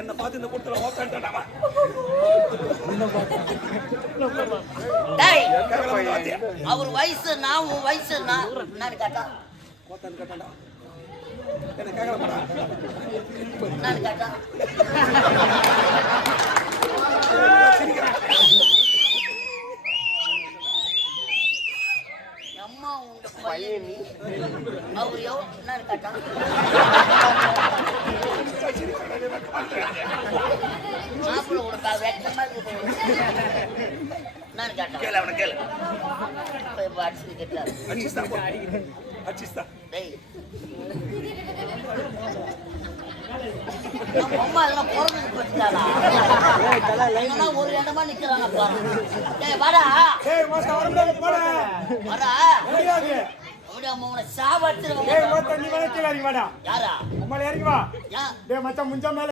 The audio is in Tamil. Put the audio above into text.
என்ன பார்த்து இந்த கூட்டத்துல ஓக்காண்டாமா அவர் வயசு நான் உன் வயசு நான் கேட்டா ஓத்தான் கேட்டாண்டா என்ன கேட்கலமாடா நான் கேட்டா அம்மா உங்க பையன் அவர் எவ்வளோ நான் கேட்டா மாப்பிள்ள கொடுத்தா வெட்டமா இருக்குது நான் கேட்டேன் கேளு அவனை கேளு இப்போ அடிச்சு கேட்டார் அடிச்சுதா டேய் அம்மா எல்லாம் பிறந்து போச்சுட்டாளா ஒரு இடமா நிக்கிறாங்க பாரு டேய் வாடா வாடா அவனை சாவடிச்சிருவாங்க யாரா இறங்கி வா. மச்சான் முஞ்சா மேல